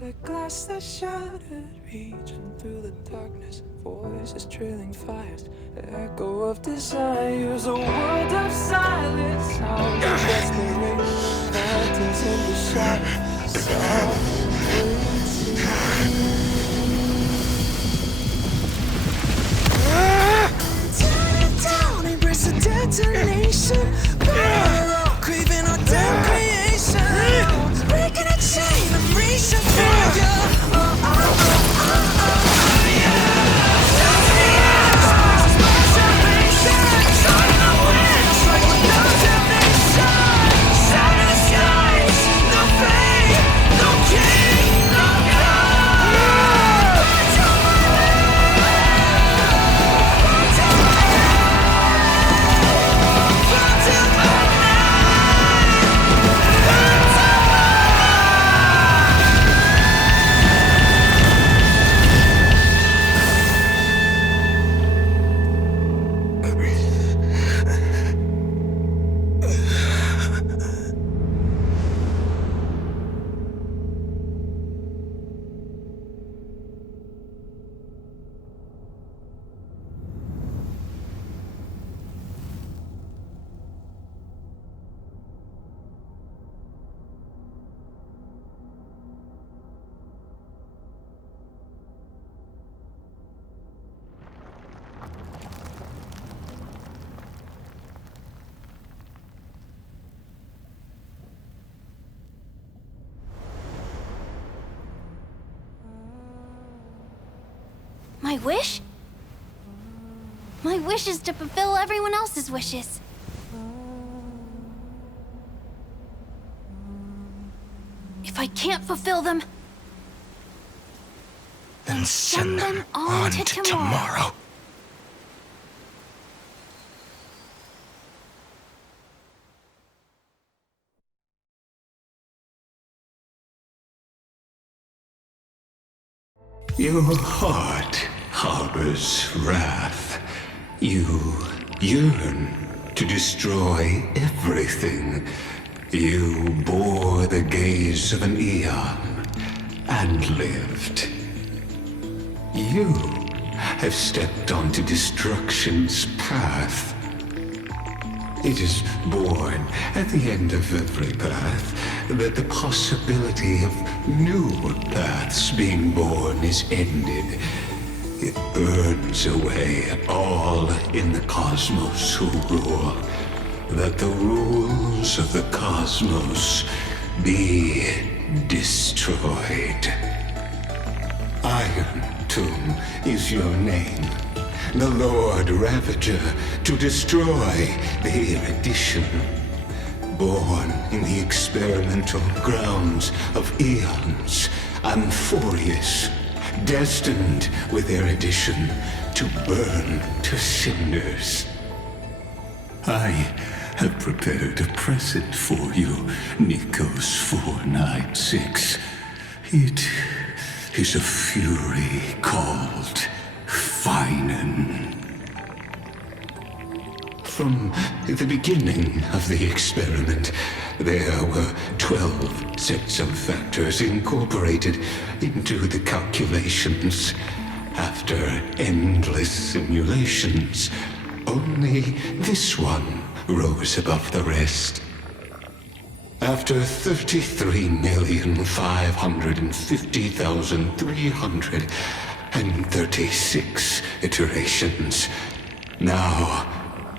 The glass that shattered, reaching through the darkness, voices trailing fires, echo of desires, a world of silence, sounds of desperation, phantoms in the shadow, soft tear it down, embrace the detonation, burn low, craving our damn creation, breaking a chain, I'm reaching for you. My wish? My wish is to fulfill everyone else's wishes. If I can't fulfill them, then send them on to tomorrow. Your heart harbors wrath. You yearn to destroy everything. You bore the gaze of an eon and lived. You have stepped onto destruction's path. It is born at the end of every path that the possibility of new paths being born is ended. It burns away all in the cosmos who rule, that the rules of the cosmos be destroyed. Iron Tomb is your name. The Lord Ravager, to destroy the erudition. Born in the experimental grounds of eons, Amphorius, destined with erudition to burn to cinders. I have prepared a present for you, Nikos 496. It is a fury called Finan. From the beginning of the experiment, there were 12 sets of factors incorporated into the calculations. After endless simulations, only this one rose above the rest. After 33,550,300 and 36 iterations. Now,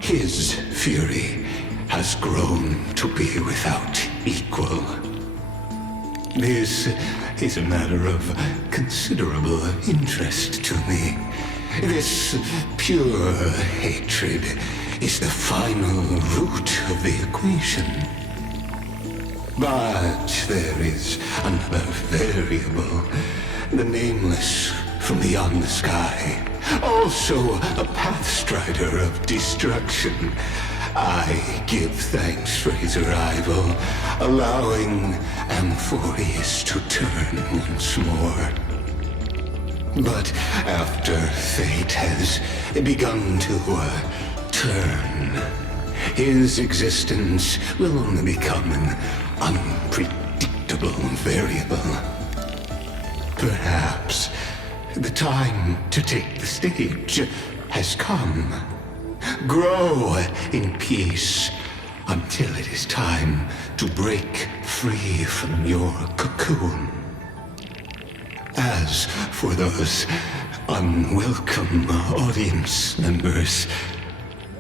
his fury has grown to be without equal. This is a matter of considerable interest to me. This pure hatred is the final root of the equation. But there is another variable, the nameless from beyond the sky, also a pathstrider of destruction. I give thanks for his arrival, allowing Amphorius to turn once more. But after fate has begun to turn, his existence will only become an unpredictable variable. Perhaps the time to take the stage has come. Grow in peace until it is time to break free from your cocoon. As for those unwelcome audience members,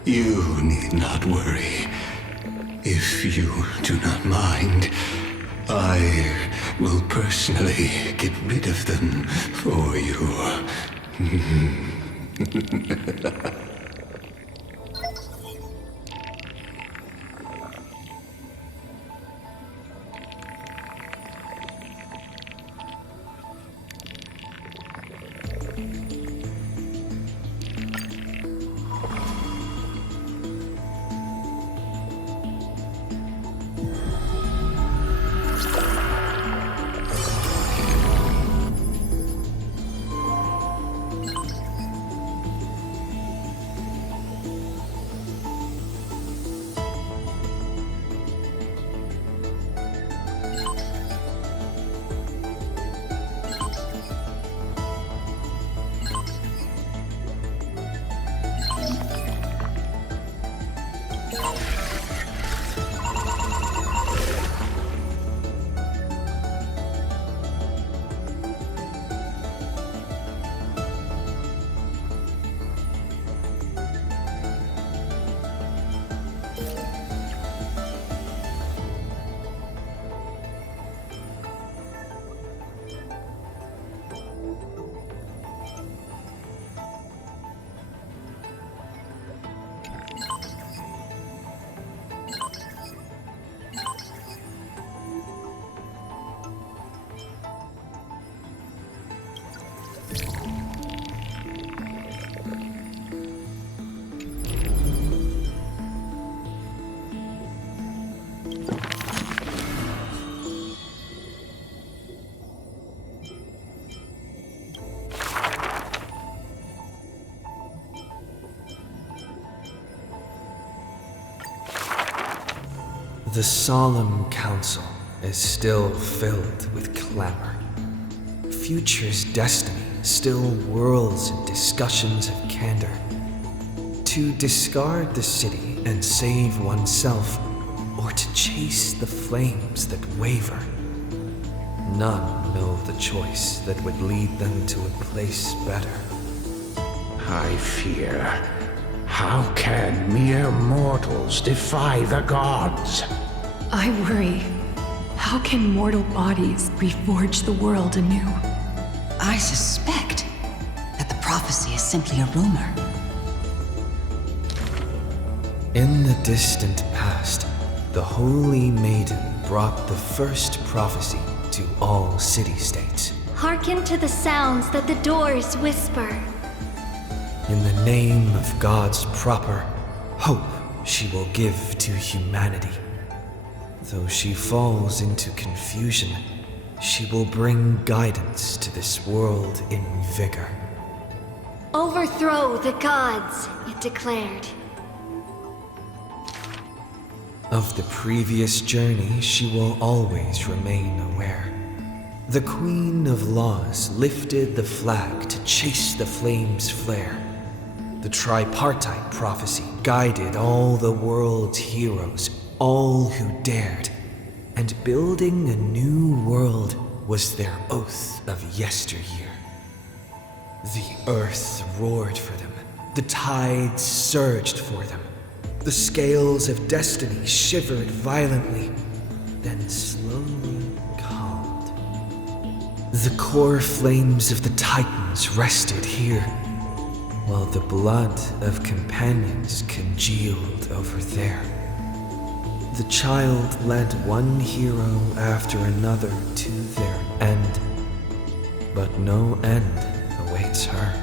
you need not worry. If you do not mind, I will personally get rid of them for you. The solemn council is still filled with clamor. Future's destiny still whirls in discussions of candor. To discard the city and save oneself, or to chase the flames that waver. None know the choice that would lead them to a place better. I fear. How can mere mortals defy the gods? I worry. How can mortal bodies reforge the world anew? I suspect that the prophecy is simply a rumor. In the distant past, the Holy Maiden brought the first prophecy to all city-states. Hearken to the sounds that the doors whisper. In the name of God's proper hope she will give to humanity. Though she falls into confusion, she will bring guidance to this world in vigor. Overthrow the gods, it declared. Of the previous journey, she will always remain aware. The Queen of Laws lifted the flag to chase the flames' flare. The tripartite prophecy guided all the world's heroes, all who dared, and building a new world was their oath of yesteryear. The earth roared for them. The tides surged for them. The scales of destiny shivered violently, then slowly calmed. The core flames of the Titans rested here, while the blood of companions congealed over there. The child led one hero after another to their end, but no end awaits her.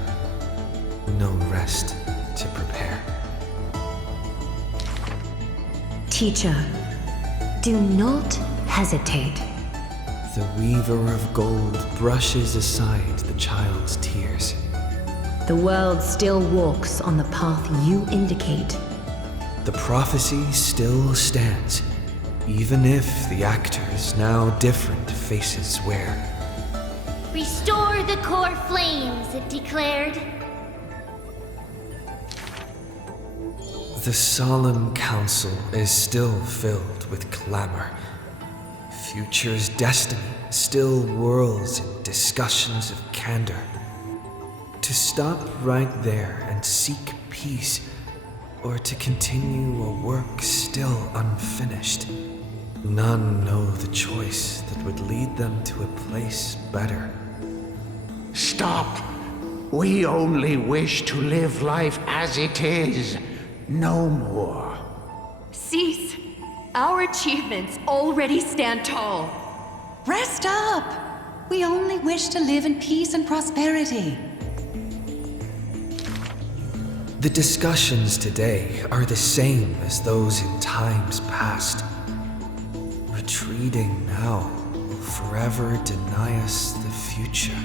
No rest to prepare. Teacher, do not hesitate. The weaver of gold brushes aside the child's tears. The world still walks on the path you indicate. The prophecy still stands, even if the actors now different faces wear. Restore the core flames, it declared. The solemn council is still filled with clamor. Future's destiny still whirls in discussions of candor. To stop right there and seek peace, or to continue a work still unfinished, none know the choice that would lead them to a place better. Stop! We only wish to live life as it is. No more. Cease! Our achievements already stand tall. Rest up! We only wish to live in peace and prosperity. The discussions today are the same as those in times past. Retreating now will forever deny us the future.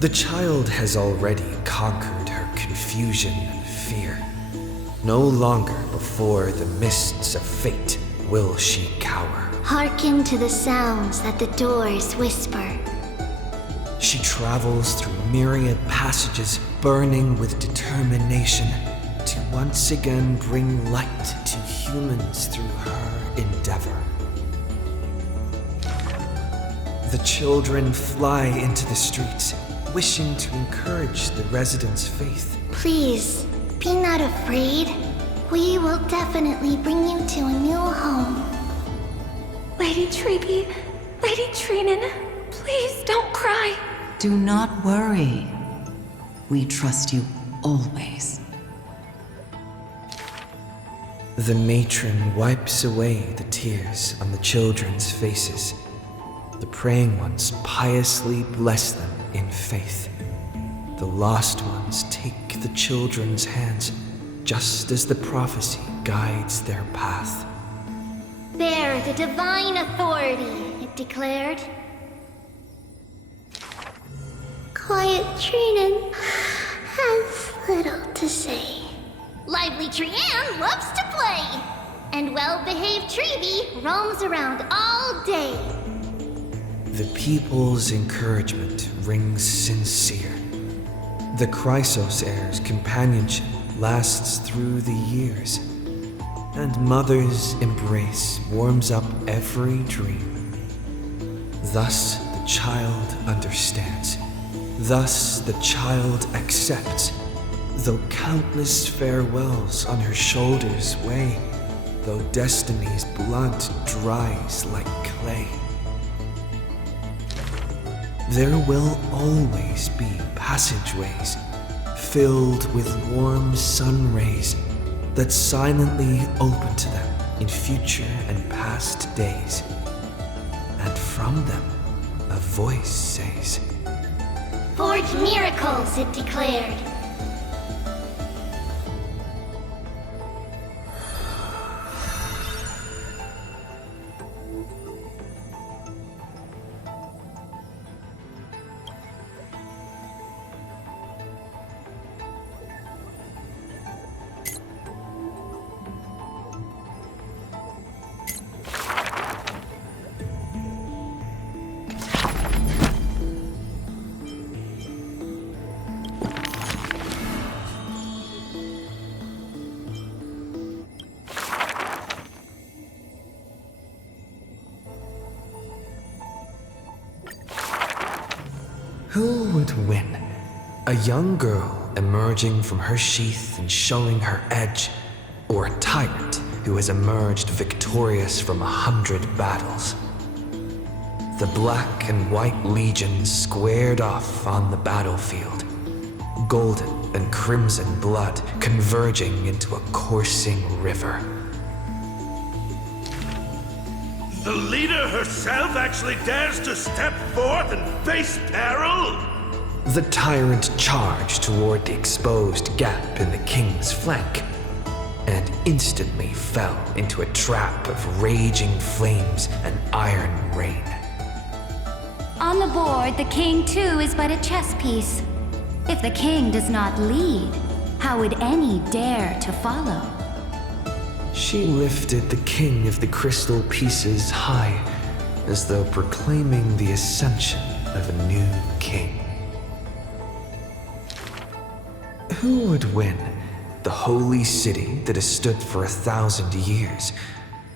The child has already conquered her confusion and fear. No longer before the mists of fate will she cower. Hearken to the sounds that the doors whisper. She travels through myriad passages, burning with determination to once again bring light to humans through her endeavor. The children fly into the streets, wishing to encourage the residents' faith. Please, be not afraid. We will definitely bring you to a new home. Lady Treby, Lady Trinen, please don't cry. Do not worry. We trust you always. The matron wipes away the tears on the children's faces. The praying ones piously bless them in faith. The lost ones take the children's hands, just as the prophecy guides their path. Bear the divine authority, it declared. Quiet Trinen has little to say. Lively Trianne loves to play. And well-behaved Treby roams around all day. The people's encouragement rings sincere. The Chrysos heir's companionship lasts through the years, and Mother's embrace warms up every dream. Thus the child understands. Thus the child accepts, though countless farewells on her shoulders weigh, though destiny's blood dries like clay. There will always be passageways filled with warm sun rays that silently open to them in future and past days. And from them, a voice says, Forge miracles, it declared. Who would win? A young girl emerging from her sheath and showing her edge, or a tyrant who has emerged victorious from 100 battles. The black and white legions squared off on the battlefield, golden and crimson blood converging into a coursing river. The leader herself actually dares to step forth and face peril? The tyrant charged toward the exposed gap in the king's flank, and instantly fell into a trap of raging flames and iron rain. On the board, the king too is but a chess piece. If the king does not lead, how would any dare to follow? She lifted the king of the crystal pieces high, as though proclaiming the ascension of a new king. Who would win? The holy city that has stood for 1,000 years,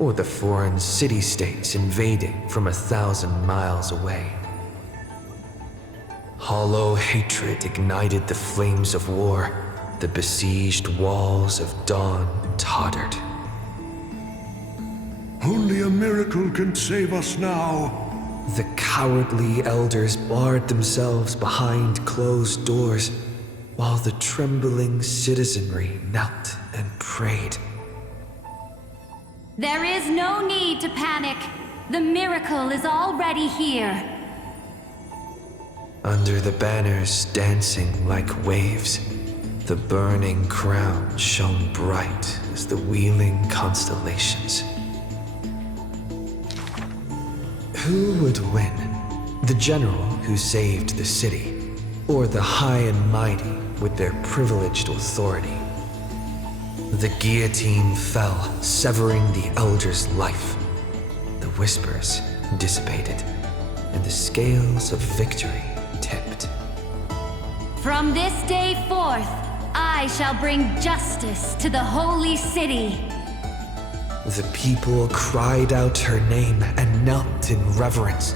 or the foreign city-states invading from 1,000 miles away? Hollow hatred ignited the flames of war. The besieged walls of dawn tottered. Only a miracle can save us now. The cowardly elders barred themselves behind closed doors, while the trembling citizenry knelt and prayed. There is no need to panic. The miracle is already here. Under the banners dancing like waves, the burning crown shone bright as the wheeling constellations. Who would win? The general who saved the city, or the high and mighty with their privileged authority? The guillotine fell, severing the elder's life. The whispers dissipated, and the scales of victory tipped. From this day forth, I shall bring justice to the holy city. The people cried out her name and knelt in reverence,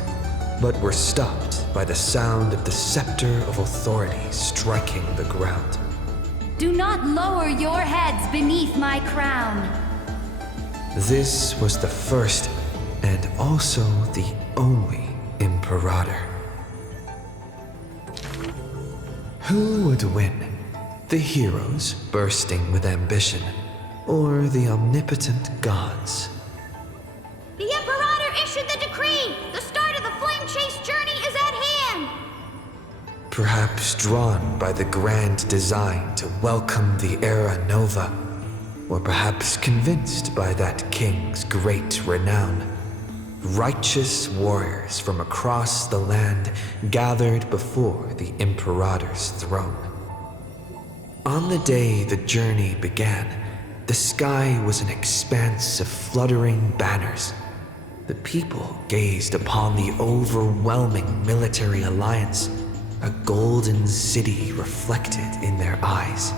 but were stopped by the sound of the scepter of authority striking the ground. Do not lower your heads beneath my crown. This was the first and also the only Imperator. Who would win? The heroes bursting with ambition, or the omnipotent gods? The Imperator issued the decree! The start of the flame chase journey is at hand! Perhaps drawn by the grand design to welcome the Era Nova, or perhaps convinced by that king's great renown. Righteous warriors from across the land gathered before the Imperator's throne. On the day the journey began, the sky was an expanse of fluttering banners. The people gazed upon the overwhelming military alliance, a golden city reflected in their eyes.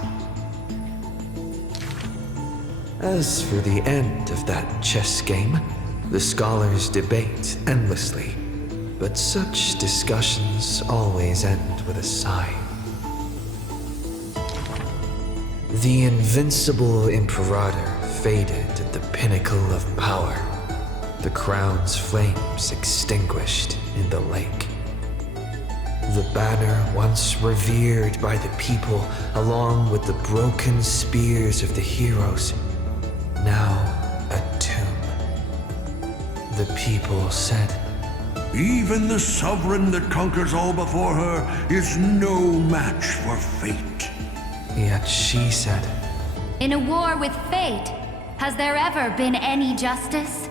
As for the end of that chess game, the scholars debate endlessly, but such discussions always end with a sigh. The invincible Imperator faded at the pinnacle of power, the crown's flames extinguished in the lake. The banner once revered by the people, along with the broken spears of the heroes, now a tomb. The people said, Even the sovereign that conquers all before her is no match for fate. Yet she said, In a war with fate, has there ever been any justice?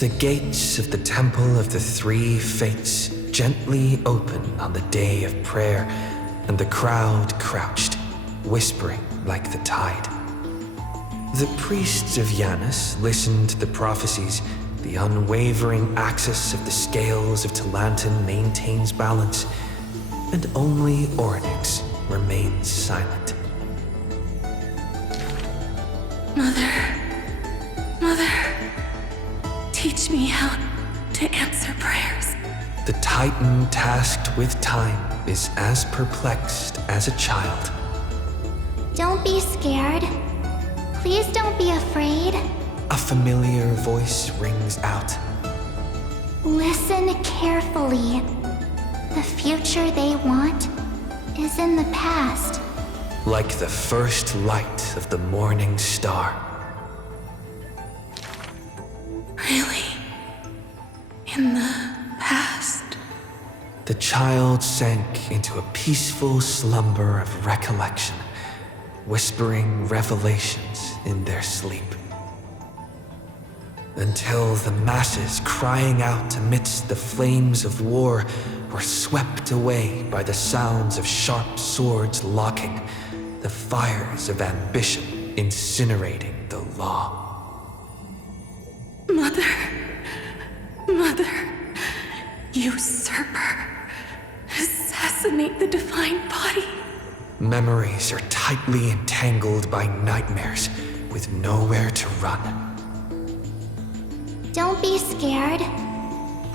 The gates of the Temple of the Three Fates gently open on the day of prayer, and the crowd crouched, whispering like the tide. The priests of Janus listen to the prophecies. The unwavering axis of the scales of Talantin maintains balance, and only Oryx remains silent. Mother, teach me how to answer prayers. The Titan tasked with time is as perplexed as a child. Don't be scared. Please don't be afraid. A familiar voice rings out. Listen carefully. The future they want is in the past. Like the first light of the morning star. Really? In the past? The child sank into a peaceful slumber of recollection, whispering revelations in their sleep. Until the masses crying out amidst the flames of war were swept away by the sounds of sharp swords locking, the fires of ambition incinerating the law. Mother, usurper, assassinate the divine body. Memories are tightly entangled by nightmares with nowhere to run. Don't be scared.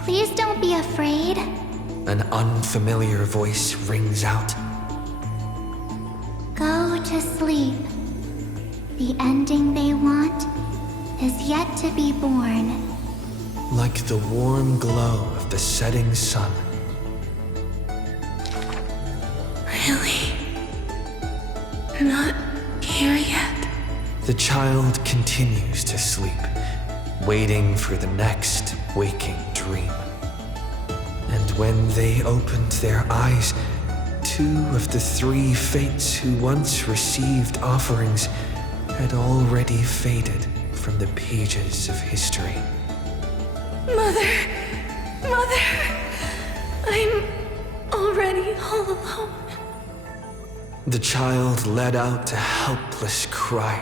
Please don't be afraid. An unfamiliar voice rings out. Go to sleep. The ending they want is yet to be born. Like the warm glow of the setting sun. Really? Not here yet? The child continues to sleep, waiting for the next waking dream. And when they opened their eyes, two of the three fates who once received offerings had already faded from the pages of history. Mother! I'm already all alone. The child let out a helpless cry.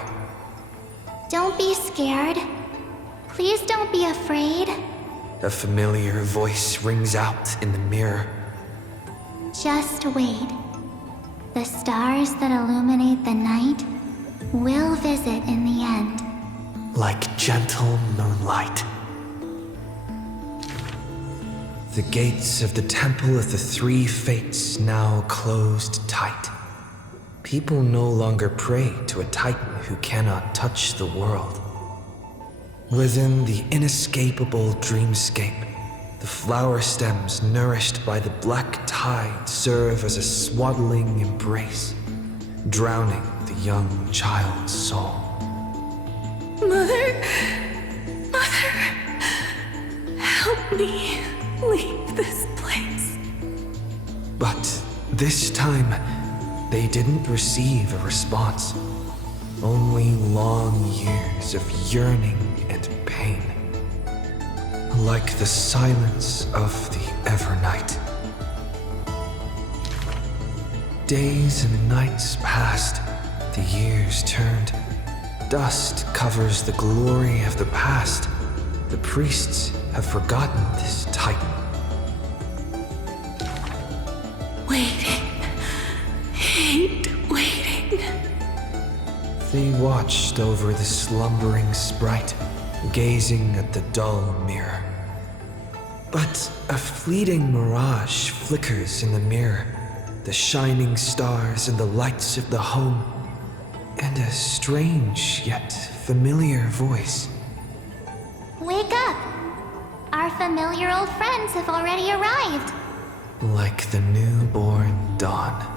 Don't be scared. Please don't be afraid. A familiar voice rings out in the mirror. Just wait. The stars that illuminate the night will visit in the end. Like gentle moonlight. The gates of the Temple of the Three Fates now closed tight. People no longer pray to a titan who cannot touch the world. Within the inescapable dreamscape, the flower stems nourished by the black tide serve as a swaddling embrace, drowning the young child's soul. Mother, help me leave this place. But this time, they didn't receive a response. Only long years of yearning and pain. Like the silence of the Evernight. Days and nights passed, the years turned. Dust covers the glory of the past. The priests have forgotten this titan. Waiting. Hate waiting. They watched over the slumbering sprite, gazing at the dull mirror. But a fleeting mirage flickers in the mirror, the shining stars and the lights of the home, and a strange yet familiar voice. Wake up! Our familiar old friends have already arrived. Like the newborn dawn.